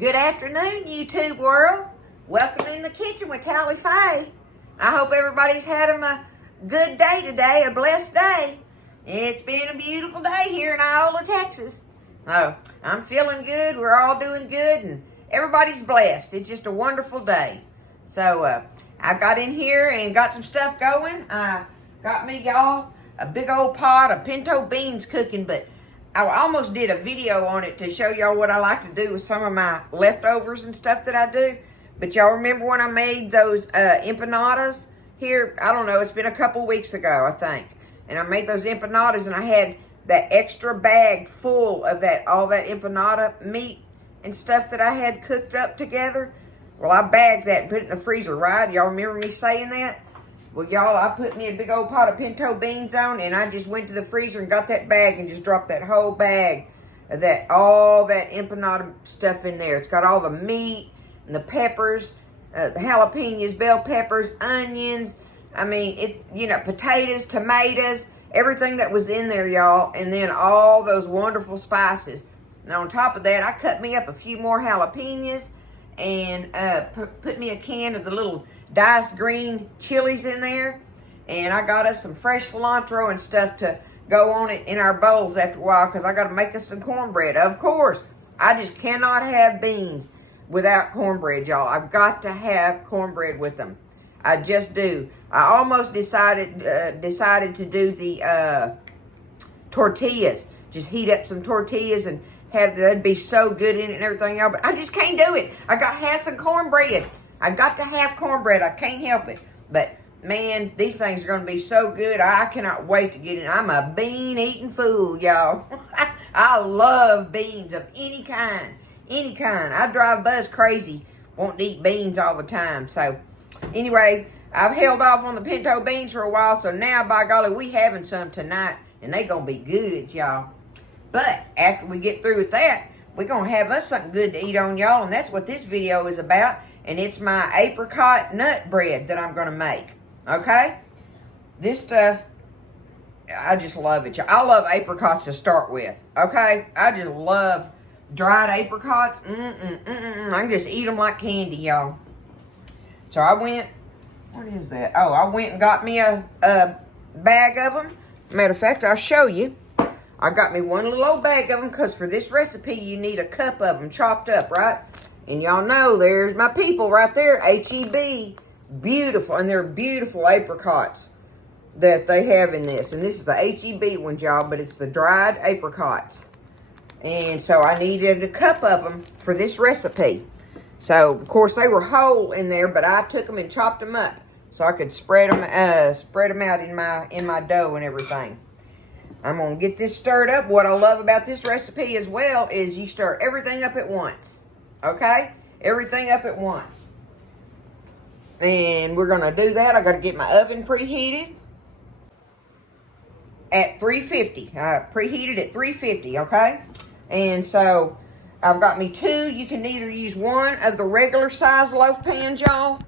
Good afternoon, YouTube world. Welcome in the kitchen with Tally Faye. I hope everybody's had a good day today, a blessed day. It's been a beautiful day here in Iola, Texas. Oh, I'm feeling good. We're all doing good, and everybody's blessed. It's just a wonderful day. So I got in here and got some stuff going. I got me, y'all, a big old pot of pinto beans cooking, but I almost did a video on it to show y'all what I like to do with some of my leftovers and stuff that I do. But y'all remember when I made those empanadas here? I don't know, it's been a couple weeks ago, I think. And I made those empanadas, and I had that extra bag full of all that empanada meat and stuff that I had cooked up together. Well, I bagged that and put it in the freezer, right? Y'all remember me saying that? Well, y'all, I put me a big old pot of pinto beans on, and I just went to the freezer and got that bag and just dropped that whole bag of all that empanada stuff in there. It's got all the meat and the peppers, the jalapenos, bell peppers, onions. I mean, potatoes, tomatoes, everything that was in there, y'all, and then all those wonderful spices. And on top of that, I cut me up a few more jalapenos and put me a can of the little diced green chilies in there, and I got us some fresh cilantro and stuff to go on it in our bowls after a while, because I got to make us some cornbread. Of course, I just cannot have beans without cornbread, y'all. I've got to have cornbread with them. I just do. I almost decided to do the tortillas. Just heat up some tortillas and that'd be so good in it and everything else, but I just can't do it. I got to have some cornbread. I got to have cornbread. I can't help it. But, man, these things are going to be so good. I cannot wait to get in. I'm a bean-eating fool, y'all. I love beans of any kind. Any kind. I drive Buzz crazy wanting to eat beans all the time. So, anyway, I've held off on the pinto beans for a while. So, now, by golly, we having some tonight. And they going to be good, y'all. But, after we get through with that, we're going to have us something good to eat on, y'all. And that's what this video is about. And it's my apricot nut bread that I'm going to make, okay? This stuff, I just love it. I love apricots to start with, okay? I just love dried apricots. I can just eat them like candy, y'all. So I went, what is that? Oh, I went and got me a bag of them. Matter of fact, I'll show you. I got me one little old bag of them, because for this recipe, you need a cup of them chopped up, right? And y'all know, there's my people right there, H-E-B. Beautiful, and they're beautiful apricots that they have in this. And this is the H-E-B ones, y'all, but it's the dried apricots. And so I needed a cup of them for this recipe. So, of course, they were whole in there, but I took them and chopped them up so I could spread them out in my dough and everything. I'm going to get this stirred up. What I love about this recipe as well is you stir everything up at once. Okay? Everything up at once. And we're going to do that. I got to get my oven preheated at 350. I preheated at 350, okay? And so I've got me two. You can either use one of the regular size loaf pans, y'all,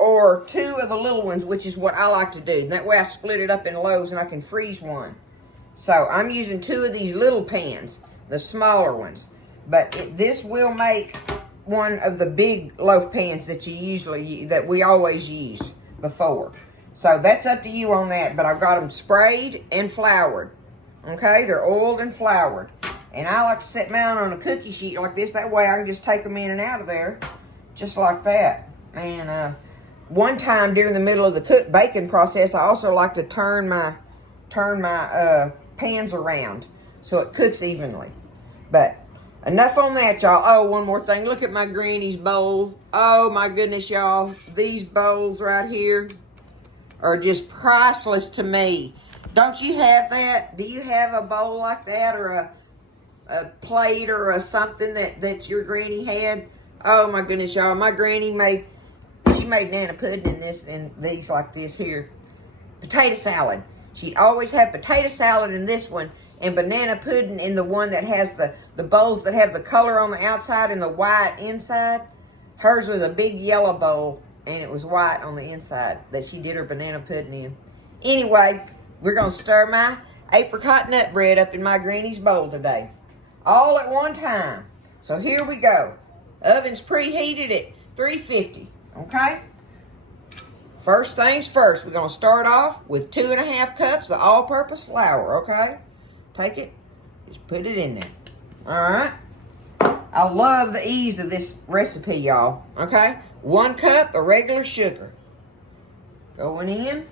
or two of the little ones, which is what I like to do. And that way I split it up in loaves and I can freeze one. So I'm using two of these little pans, the smaller ones. But this will make one of the big loaf pans that we always used before. So that's up to you on that. But I've got them sprayed and floured. Okay, they're oiled and floured. And I like to set mine on a cookie sheet like this. That way I can just take them in and out of there, just like that. And one time during the middle of the baking process, I also like to turn my pans around so it cooks evenly. But enough on that, y'all. Oh, one more thing. Look at my granny's bowl. Oh, my goodness, y'all. These bowls right here are just priceless to me. Don't you have that? Do you have a bowl like that, or a plate or something that your granny had? Oh, my goodness, y'all. My granny made banana pudding in these like this here. Potato salad. She'd always have potato salad in this one, and banana pudding in the one that has the bowls that have the color on the outside and the white inside. Hers was a big yellow bowl, and it was white on the inside that she did her banana pudding in. Anyway, we're going to stir my apricot nut bread up in my granny's bowl today. All at one time. So here we go. Oven's preheated at 350, okay? First things first, we're going to start off with 2.5 cups of all-purpose flour, okay? Take it, just put it in there, all right? I love the ease of this recipe, y'all, okay? 1 cup of regular sugar going in.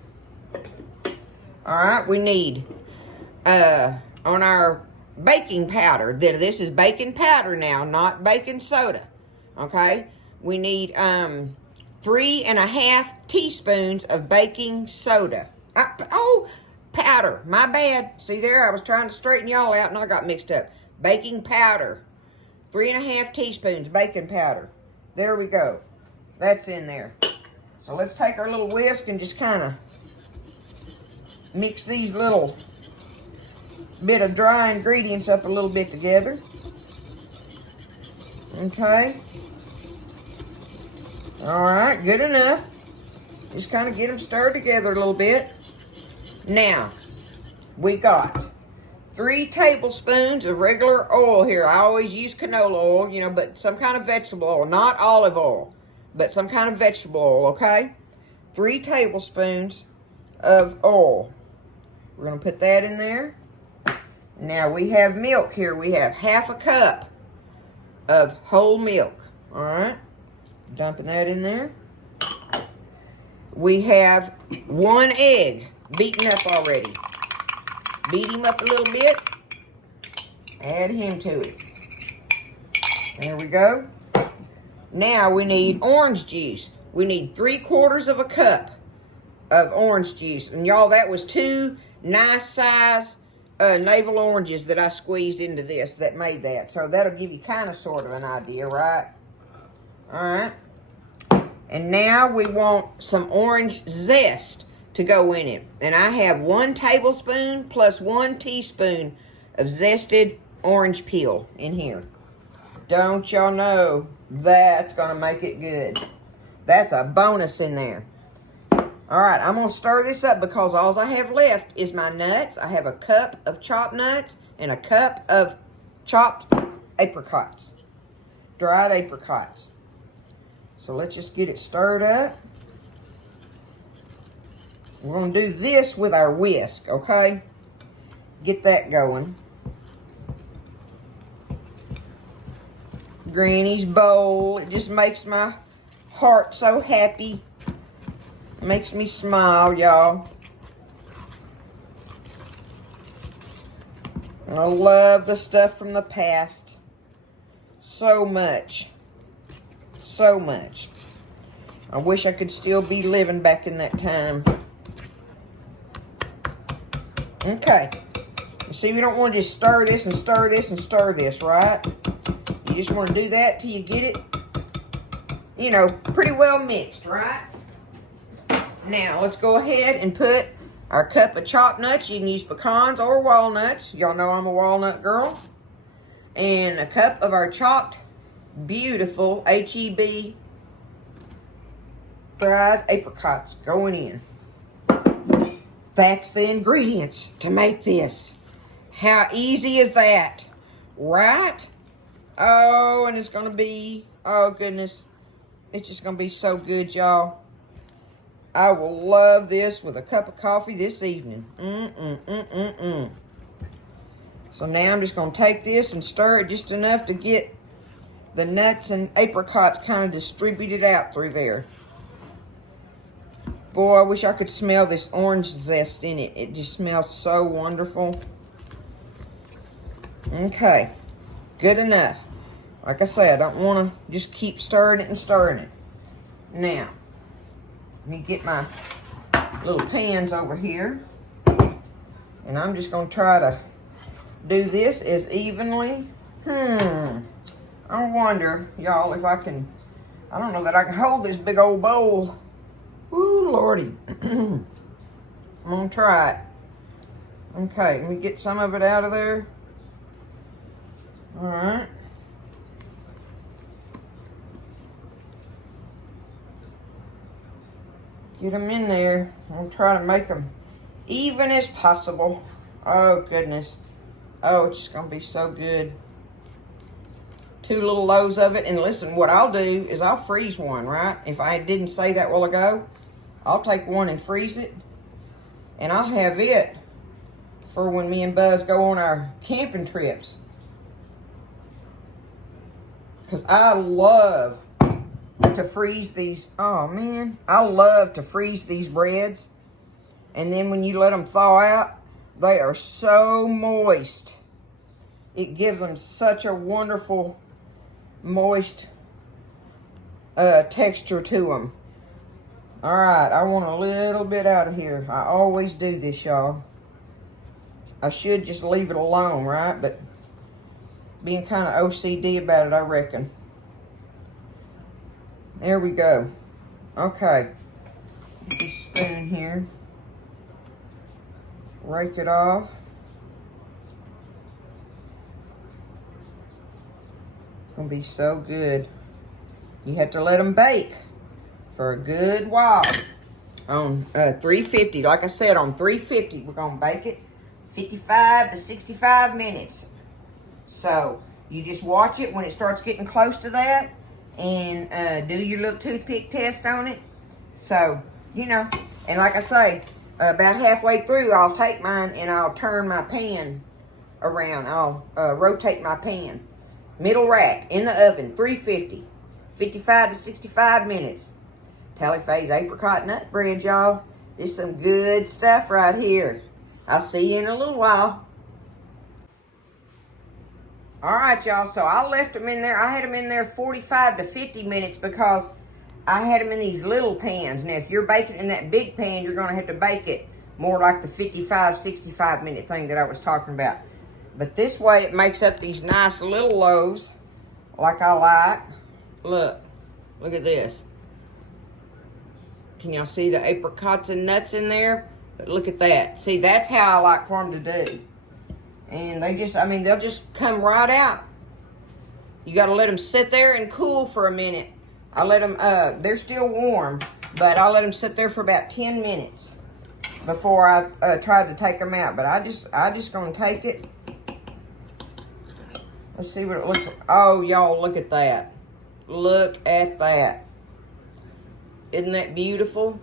All right, we need, on our baking powder, this is baking powder now, not baking soda, okay? We need 3.5 teaspoons of baking soda. Powder, my bad. See there, I was trying to straighten y'all out and I got mixed up. Baking powder, 3.5 teaspoons baking powder. There we go. That's in there. So let's take our little whisk and just kind of mix these little bit of dry ingredients up a little bit together. Okay. All right, good enough. Just kind of get them stirred together a little bit. Now, we got 3 tablespoons of regular oil here. I always use canola oil, you know, but some kind of vegetable oil, not olive oil, but some kind of vegetable oil, okay? 3 tablespoons of oil. We're going to put that in there. Now, we have milk here. We have 1/2 cup of whole milk, all right? Dumping that in there. We have 1 egg beaten up already. Beat him up a little bit. Add him to it. There we go. Now we need orange juice. We need 3/4 of a cup of orange juice. And y'all, that was 2 nice size navel oranges that I squeezed into this that made that. So that'll give you kind of sort of an idea, right? All right. And now we want some orange zest to go in it. And I have 1 tablespoon plus 1 teaspoon of zested orange peel in here. Don't y'all know that's going to make it good. That's a bonus in there. All right, I'm going to stir this up because all I have left is my nuts. I have a cup of chopped nuts and a cup of chopped apricots, dried apricots. So let's just get it stirred up. We're going to do this with our whisk, okay? Get that going. Granny's bowl. It just makes my heart so happy. Makes me smile, y'all. I love the stuff from the past. So much. So much. I wish I could still be living back in that time. Okay. You see, we don't want to just stir this and stir this and stir this, right? You just want to do that till you get it, you know, pretty well mixed, right? Now, let's go ahead and put our cup of chopped nuts. You can use pecans or walnuts. Y'all know I'm a walnut girl. And a cup of our chopped, beautiful H-E-B dried apricots going in. That's the ingredients to make this. How easy is that? Right? Oh, and it's going to be, oh goodness. It's just going to be so good, y'all. I will love this with a cup of coffee this evening. So now I'm just going to take this and stir it just enough to get the nuts and apricots kind of distributed out through there. Boy, I wish I could smell this orange zest in it. It just smells so wonderful. Okay, good enough. Like I say, I don't want to just keep stirring it and stirring it. Now, let me get my little pans over here. And I'm just going to try to do this as evenly. I wonder, y'all, if I can, I don't know that I can hold this big old bowl. Ooh, Lordy. I'm going to try it. Okay, let me get some of it out of there. All right. Get them in there. I'm trying to make them even as possible. Oh, goodness. Oh, it's just going to be so good. 2 little loaves of it. And listen, what I'll do is I'll freeze one, right? If I didn't say that a while ago, I'll take one and freeze it. And I'll have it for when me and Buzz go on our camping trips. Because I love to freeze these. Oh, man. I love to freeze these breads. And then when you let them thaw out, they are so moist. It gives them such a wonderful, moist texture to them. All right, I want a little bit out of here. I always do this, y'all. I should just leave it alone, right? But being kind of OCD about it, I reckon. There we go. Okay. Get this spoon here. Rake it off. It's gonna be so good. You have to let them bake for a good while on 350. Like I said, on 350, we're gonna bake it 55 to 65 minutes. So you just watch it when it starts getting close to that, and do your little toothpick test on it. So, you know, and like I say, about halfway through, I'll take mine and I'll turn my pan around. I'll rotate my pan. Middle rack, in the oven, 350. 55 to 65 minutes. Tally Faye's Apricot Nut Bread, y'all. This is some good stuff right here. I'll see you in a little while. All right, y'all, so I left them in there. I had them in there 45 to 50 minutes because I had them in these little pans. Now, if you're baking in that big pan, you're going to have to bake it more like the 55, 65 minute thing that I was talking about. But this way, it makes up these nice little loaves like I like. Look at this. Can y'all see the apricots and nuts in there? But look at that. See, that's how I like for them to do. And they just, I mean, they'll just come right out. You got to let them sit there and cool for a minute. I let them, they're still warm, but I'll let them sit there for about 10 minutes before I try to take them out. But I just going to take it. Let's see what it looks like. Oh, y'all, look at that. Look at that. Isn't that beautiful?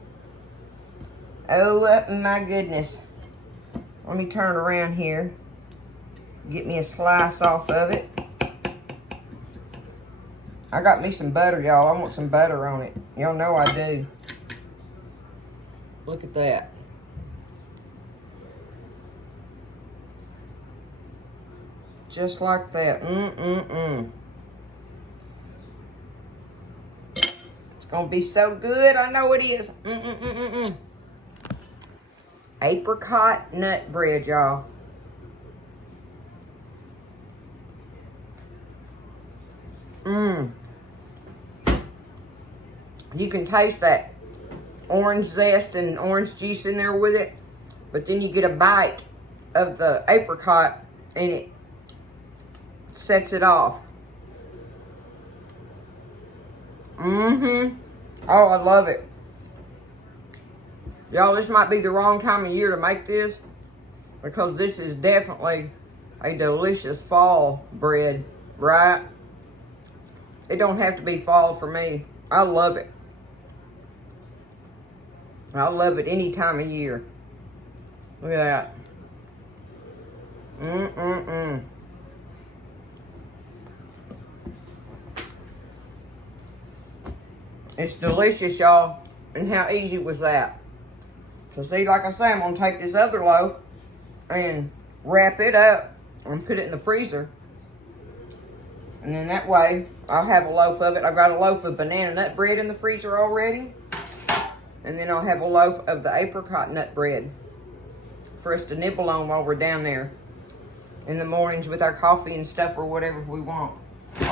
Oh, my goodness. Let me turn around here. Get me a slice off of it. I got me some butter, y'all. I want some butter on it. Y'all know I do. Look at that. Just like that. It's gonna be so good. I know it is. Apricot nut bread, y'all. You can taste that orange zest and orange juice in there with it, but then you get a bite of the apricot and it sets it off. Oh, I love it. Y'all, this might be the wrong time of year to make this because this is definitely a delicious fall bread, right? It don't have to be fall for me. I love it. I love it any time of year. Look at that. It's delicious, y'all. And how easy was that? So see, like I say, I'm going to take this other loaf and wrap it up and put it in the freezer. And then that way, I'll have a loaf of it. I've got a loaf of banana nut bread in the freezer already. And then I'll have a loaf of the apricot nut bread for us to nibble on while we're down there in the mornings with our coffee and stuff or whatever we want.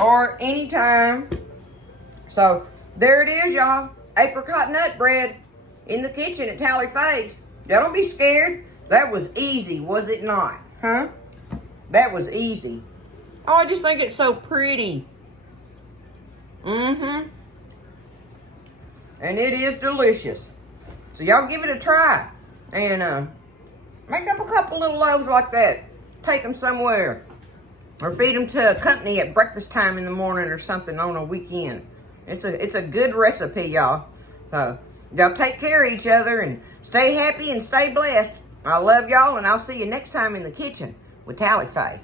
Or anytime. So, there it is, y'all. Apricot nut bread in the kitchen at Tally Faye's. Don't be scared. That was easy, was it not? Huh? That was easy. Oh, I just think it's so pretty. And it is delicious. So y'all give it a try. And make up a couple little loaves like that. Take them somewhere. or feed them to a company at breakfast time in the morning or something on a weekend. It's a good recipe, y'all. So y'all take care of each other and stay happy and stay blessed. I love y'all, and I'll see you next time in the kitchen with Tally Faye.